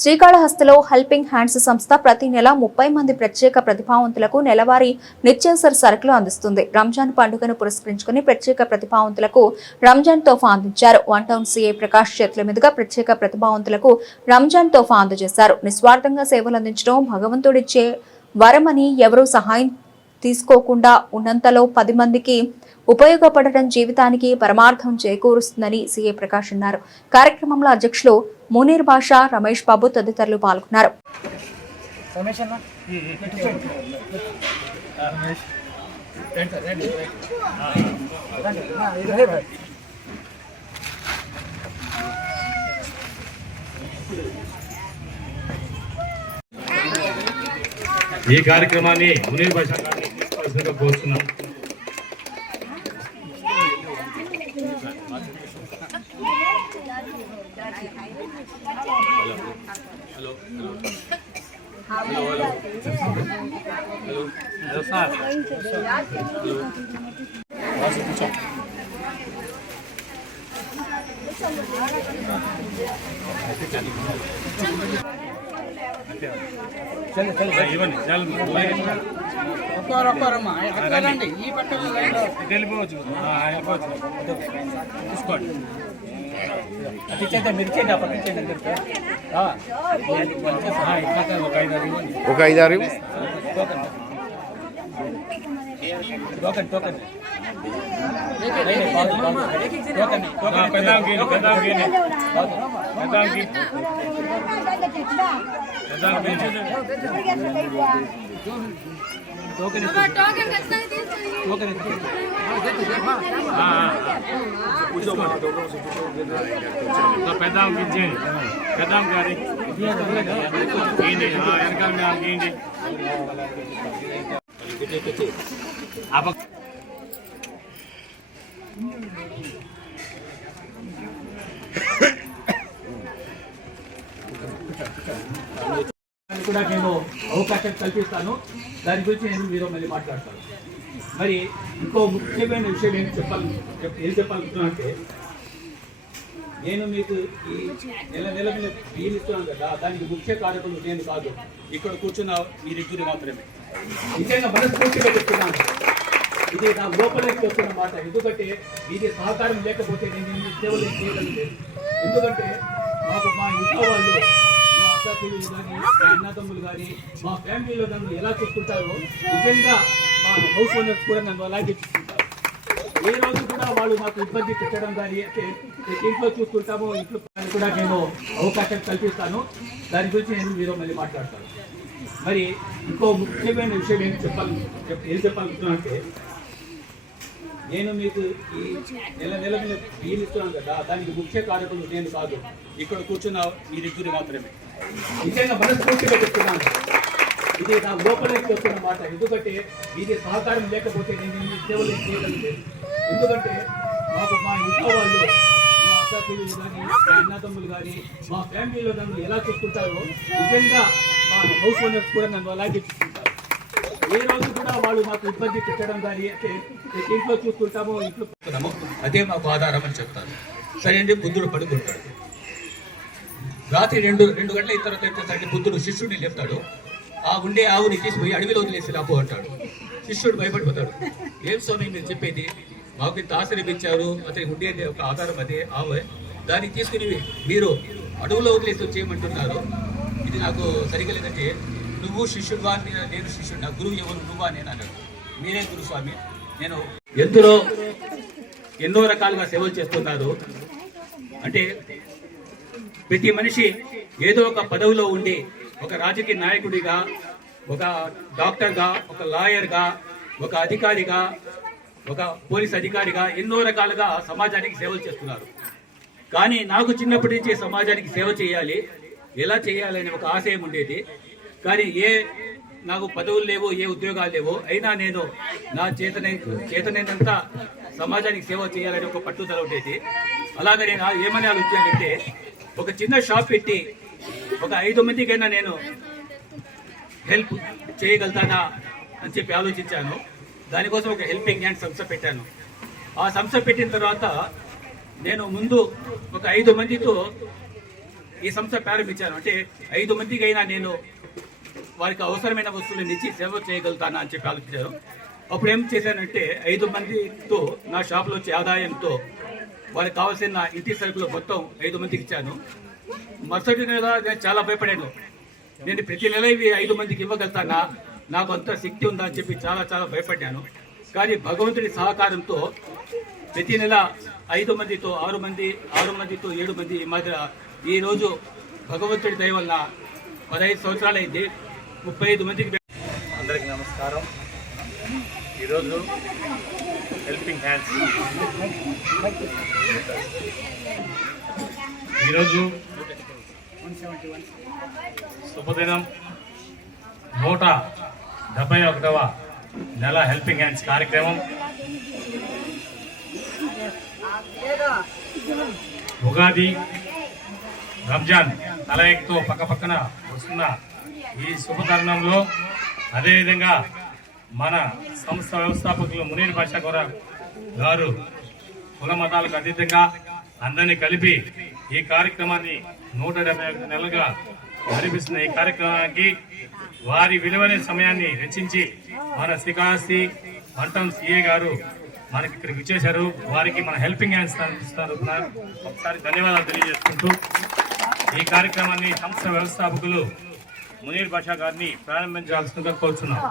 శ్రీకాళహస్తిలో helping hands సంస్థ ప్రతి నెల 30 మంది ప్రత్యేక ప్రతిభావంతులకు నెలవారీ నిత్యావసర సరుకులు అందిస్తుంది. రంజాన్ పండుగను పురస్కరించుకుని ప్రత్యేక ప్రతిభావంతులకు రంజాన్ తోఫా అందించారు. వన్ టౌన్ సీఐ ప్రకాష్ చేతుల మీదుగా ప్రత్యేక ప్రతిభావంతులకు రంజాన్ తోఫా అందజేశారు. నిస్వార్థంగా సేవలు అందించడం భగవంతుడిచ్చే వరమని, ఎవరూ సహాయం తీసుకోకుండా ఉన్నంతలో 10 మందికి ఉపయోగపడటం జీవితానికి పరమార్థం చేకూరుస్తుందని సీఏ ప్రకాష్ అన్నారు. కార్యక్రమంలో అధ్యక్షులు మునీర్ బాషా, రమేష్ బాబు తదితరులు పాల్గొన్నారు. ఈ కార్యక్రమాన్ని మునీర్ బాషా గారిని తీసుకోవాల్సిందిగా కోరుతున్నాం. వెళ్ళిపోవచ్చు చూసుకోండి. ఒక ఐదారు పెద్దాం ఇచ్చేయండి. పెద్దాం గారి వెనకాల గీయండి. కూడా నేను అవకాశం కల్పిస్తాను. దాని గురించి నేను మీతో మళ్ళీ మాట్లాడతాను. మరి ఇంకో ముఖ్యమైన విషయం ఏం చెప్పాలనుకుంటున్నా అంటే, నేను మీకు ఈ నెల మీద బియ్యం ఇస్తున్నాను కదా, దానికి ముఖ్య కారకులు నేను కాదు, ఇక్కడ కూర్చున్న మీరిద్దరు మాత్రమే. నిజంగా మనస్ఫూర్తిగా చెప్తున్నాను, ఇది నా లోపలికి వస్తున్న మాట. ఎందుకంటే ఇది సహకారం లేకపోతే నేను ఈ సేవలు చేయగలిగేది. ఎందుకంటే మాకు మా ఇంట్లో వాళ్ళు, మా అక్కలు కానీ, మా అన్నదమ్ములు కానీ, మా ఫ్యామిలీలో నన్ను ఎలా చూసుకుంటారో నిజంగా మా హౌస్ ఓనర్స్ కూడా నన్ను అలాగే చూసుకుంటారు. ఏ రోజు కూడా వాళ్ళు మాకు ఇబ్బంది పెట్టడం కానీ, అంటే ఇంట్లో చూసుకుంటామో ఇంట్లో కూడా నేను అవకాశం కల్పిస్తాను. దాని గురించి నేను మీతో మళ్ళీ మాట్లాడతాను. మరి ఇంకో ముఖ్యమైన విషయం ఏం చెప్పాలనుకుంటున్నా అంటే, నేను మీకు ఈ నెల మీద బియ్యం ఇస్తున్నాను కదా, దానికి ముఖ్య కారకులు నేను కాదు, ఇక్కడ కూర్చున్న మీరిద్దరు మాత్రమే. నిజంగా మనస్ఫూర్తిగా చెప్తున్నాను, ఇది నా లోపలికి వస్తున్న మాట. ఎందుకంటే ఇది సహకారం లేకపోతే నేను ఈ సేవలు చేయగలిగేది. ఎందుకంటే మాకు మా ఇంట్లో వాళ్ళు, మా అక్కలు కానీ, మా అన్నదమ్ములు కానీ, మా ఫ్యామిలీలో నన్ను ఎలా చూసుకుంటారో నిజంగా మా హౌస్ ఓనర్స్ కూడా నన్ను అలాగే చూసుకుంటారు. ఏ రోజు కూడా వాళ్ళు మాకు ఇబ్బంది పెట్టడం కానీ, అంటే ఇంట్లో చూసుకుంటామో ఇంట్లో అదే మాకు ఆధారం అని చెప్తాను. సరే అండి, బుద్ధుడు పడుకుంటాడు. రాత్రి 2 గంటల తర్వాత వచ్చేసరికి బుద్ధుడు శిష్యుడిని లేపుతాడు. ఆ ఉండే ఆవుని తీసుకుపోయి అడవిలో వదిలేసి రాపో అంటాడు. శిష్యుడు భయపడిపోతాడు. ఏం స్వామి మీరు చెప్పేది? మాకు ఇంత ఆశ్రయించారు, అతనికి ఉండేది ఒక ఆధారం అదే ఆవు, దాన్ని తీసుకుని మీరు అడవులో వదిలేసి వచ్చేయమంటున్నారు. ఇది నాకు సరిగ్గా లేదంటే, నువ్వు శిష్యుడువా, నేను శిష్యుడు, నా గురువు ఎవరు, నువ్వా నేను అన్నాడు. మీరే గురు స్వామి, నేను ఎన్నో రకాలుగా సేవలు చేస్తున్నారు. అంటే ప్రతి మనిషి ఏదో ఒక పదవిలో ఉండి, ఒక రాజకీయ నాయకుడిగా, ఒక డాక్టర్గా, ఒక లాయర్గా, ఒక అధికారిగా, ఒక పోలీస్ అధికారిగా ఎన్నో రకాలుగా సమాజానికి సేవలు చేస్తున్నారు. కానీ నాకు చిన్నప్పటి నుంచి సమాజానికి సేవ చేయాలి, ఎలా చేయాలని ఒక ఆశయం ఉండేది. కానీ నాకు పదవులు లేవు, ఏ ఉద్యోగాలు లేవు, అయినా నేను నా చేతనైనంతా సమాజానికి సేవ చేయాలని ఒక పట్టుదల ఉండేది. అలాగే నేను ఏమని ఆలోచించానంటే, ఒక చిన్న షాప్ పెట్టి ఒక 5 మందికైనా నేను హెల్ప్ చేయగలుగుతానా అని చెప్పి ఆలోచించాను. దానికోసం ఒక హెల్పింగ్ హ్యాండ్ సంస్థ పెట్టాను. ఆ సంస్థ పెట్టిన తర్వాత నేను ముందు ఒక 5 మందితో ఈ సంస్థ ప్రారంభించాను. అంటే 5 మందికి అయినా నేను వారికి అవసరమైన వస్తువులను ఇచ్చి సేవ చేయగలుగుతానా అని చెప్పి ఆలోచించాను. అప్పుడు ఏం చేశానంటే 5 మందితో నా షాపులో వచ్చే ఆదాయంతో వారికి కావాల్సిన ఇంటి సరుకులు మొత్తం 5 మందికి ఇచ్చాను. మరుసటి నెల నేను చాలా భయపడాను. నేను ప్రతి నెల ఇవి 5 మందికి ఇవ్వగలుగుతానా, నాకు అంత శక్తి ఉందా అని చెప్పి చాలా చాలా భయపడ్డాను. కానీ భగవంతుడి సహకారంతో ప్రతి నెల 5 మందితో 6 మంది, 6 మందితో 7 మంది ఈ మధ్య ఈరోజు భగవంతుడి దయ వల్ల 15 సంవత్సరాలైంది. 35 మందికి. అందరికీ నమస్కారం. ఈరోజు హెల్పింగ్ హ్యాండ్స్ ఈరోజు శుభదినం 171వ నెల హెల్పింగ్ హ్యాండ్స్ కార్యక్రమం. ఉగాది, రంజాన్ కలయికతో పక్కపక్కన వస్తున్న ఈ శుభతరుణంలో అదేవిధంగా మన సంస్థ వ్యవస్థాపకులు మునీర్ బాషా గారు కుల మతాలకు అతీతంగా అందరినీ కలిపి ఈ కార్యక్రమాన్ని 175 నెలలుగా నడిపిస్తున్న ఈ కార్యక్రమానికి వారి విలువైన సమయాన్ని వెచ్చించి మన శ్రీకాళహస్తి మంటం సిఏ గారు మనకి ఇక్కడికి ఇచ్చేశారు. వారికి మన హెల్పింగ్ హ్యాండ్స్ తరఫున ఒకసారి ధన్యవాదాలు తెలియజేసుకుంటూ ఈ కార్యక్రమాన్ని సంస్థ వ్యవస్థాపకులు మునీర్ బాషా గారిని ప్రారంభించాల్సిందిగా కోరుతున్నాం.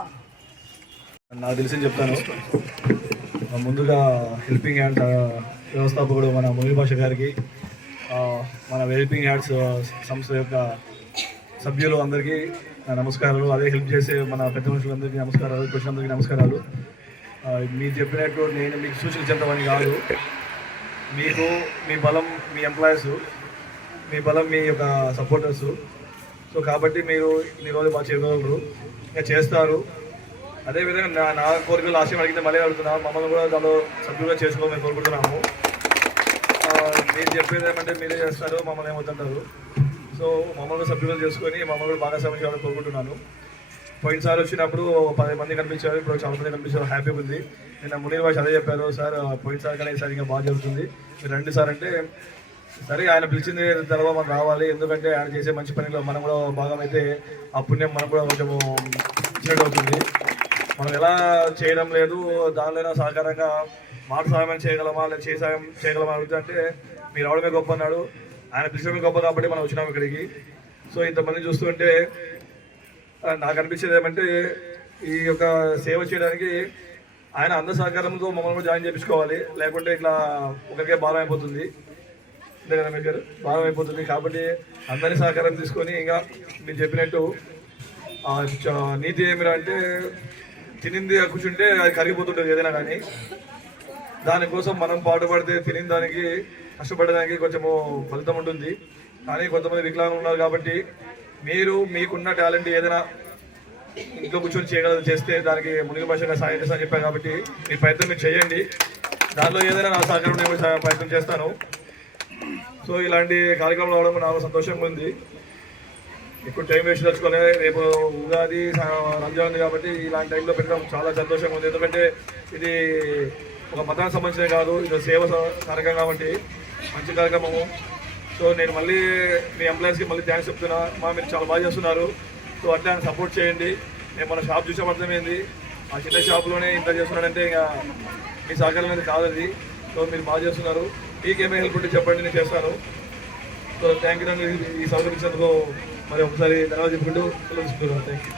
నాకు తెలిసి చెప్తాను. ముందుగా హెల్పింగ్ హ్యాండ్స్ వ్యవస్థాపకుడు మన మునీర్ బాషా గారికి, మన హెల్పింగ్ హ్యాండ్స్ సంస్థ యొక్క సభ్యులు అందరికీ నమస్కారాలు. అదే హెల్ప్ చేసే మన పెద్ద మనుషులందరికీ నమస్కారాలు, పురుషులందరికీ నమస్కారాలు. మీరు చెప్పినట్టు నేను మీకు సూచించేంతమని కాదు. మీకు మీ బలం మీ ఎంప్లాయీస్, మీ బలం మీ యొక్క సపోర్టర్స్. సో కాబట్టి మీరు ఇన్ని రోజులు బాగా చేయగలరు, ఇంకా చేస్తారు. అదేవిధంగా నా కోరికలు ఆశయం అడిగితే మళ్ళీ అడుగుతున్నాము. మమ్మల్ని కూడా దానిలో సభ్యులుగా చేసుకోవాలని కోరుకుంటున్నాము. మీరు చెప్పేది ఏమంటే మీరే చేస్తారు, మమ్మల్ని ఏమవుతుంటారు. సో మమ్మల్ని సభ్యులు చేసుకొని మమ్మల్ని కూడా భాగస్వామ్యం చేయాలని కోరుకుంటున్నాను. పోయినసారి వచ్చినప్పుడు 10 మంది కనిపించారు, ఇప్పుడు చాలా మంది కనిపించారు. హ్యాపీగా ఉంది. నేను మునీర్ బాషా అదే చెప్పారు, సార్ పోయినసారి కానీ ఈసారి ఇంకా బాగా జరుగుతుంది, మీరు రండి సార్ అంటే, సరే ఆయన పిలిచింది తర్వాత మనం రావాలి. ఎందుకంటే ఆయన చేసే మంచి పనిలో మనం కూడా భాగమైతే ఆ పుణ్యం మనం కూడా కొంచెము ఇచ్చినట్టు అవుతుంది. మనం ఎలా చేయడం లేదు, దానిలో సహకారంగా మాట సహాయం చేయగలమా లేదా సాయం చేయగలమా అడుగుతా అంటే మీరు రావడమే గొప్ప అన్నాడు. ఆయన పిలిచడమే గొప్ప కాబట్టి మనం వచ్చినాం ఇక్కడికి. సో ఇంతమంది చూస్తుంటే నాకు అనిపించేది ఏమంటే ఈ యొక్క సేవ చేయడానికి ఆయన అందరి సహకారంతో మమ్మల్ని కూడా జాయిన్ చేయించుకోవాలి. లేకుంటే ఇట్లా ఒకరికే భారం అయిపోతుంది, అంతే కదా మీరు భారం అయిపోతుంది. కాబట్టి అందరి సహకారం తీసుకొని ఇంకా మీరు చెప్పినట్టు నీతి ఏమిరా అంటే తినింది కూర్చుంటే అది కరిగిపోతుంటుంది ఏదైనా కానీ. దానికోసం మనం పాటుపడితే తినిన దానికి కష్టపడడానికి కొంచెము ఫలితం ఉంటుంది. కానీ కొంతమంది వికలాంగులు ఉన్నారు కాబట్టి మీరు మీకున్న టాలెంట్ ఏదైనా ఇంట్లో కూర్చొని చేస్తే దానికి మునీర్ బాషా సాయం చేస్తానని చెప్పాను. కాబట్టి మీ ప్రయత్నం మీరు చేయండి. దానిలో ఏదైనా నా సహకారం నేను ప్రయత్నం చేస్తాను. సో ఇలాంటి కార్యక్రమాలు రావడం నాకు సంతోషంగా ఉంది. ఎక్కువ టైం వేస్ట్ తెచ్చుకోలే. రేపు ఉగాది రంజాన్ ఉంది కాబట్టి ఇలాంటి టైంలో పెట్టడం చాలా సంతోషంగా ఉంది. ఎందుకంటే ఇది ఒక మతానికి సంబంధించినది కాదు, ఇది సేవ కార్యక్రమం కాబట్టి మంచి కార్యక్రమము. సో నేను మళ్ళీ మీ ఎంప్లాయీస్కి మళ్ళీ థ్యాంక్స్ చెప్తున్నా. మీరు చాలా బాగా చేస్తున్నారు. సో అట్లా సపోర్ట్ చేయండి. నేను మన షాప్ చూసే అర్థమైంది, ఆ చిన్న షాప్లోనే ఇంత చేస్తున్నాడంటే ఇంకా మీ సహకారం అనేది కాదు అది. సో మీరు బాగా చేస్తున్నారు. మీకేమైనా హెల్ప్ ఉంటే చెప్పండి, నేను చేస్తాను. So thank you. ఈ సౌకర్యం ఇచ్చినందుకు మరి ఒకసారి ధన్యవాదాలు చెప్పుకుంటూ థ్యాంక్ యూ.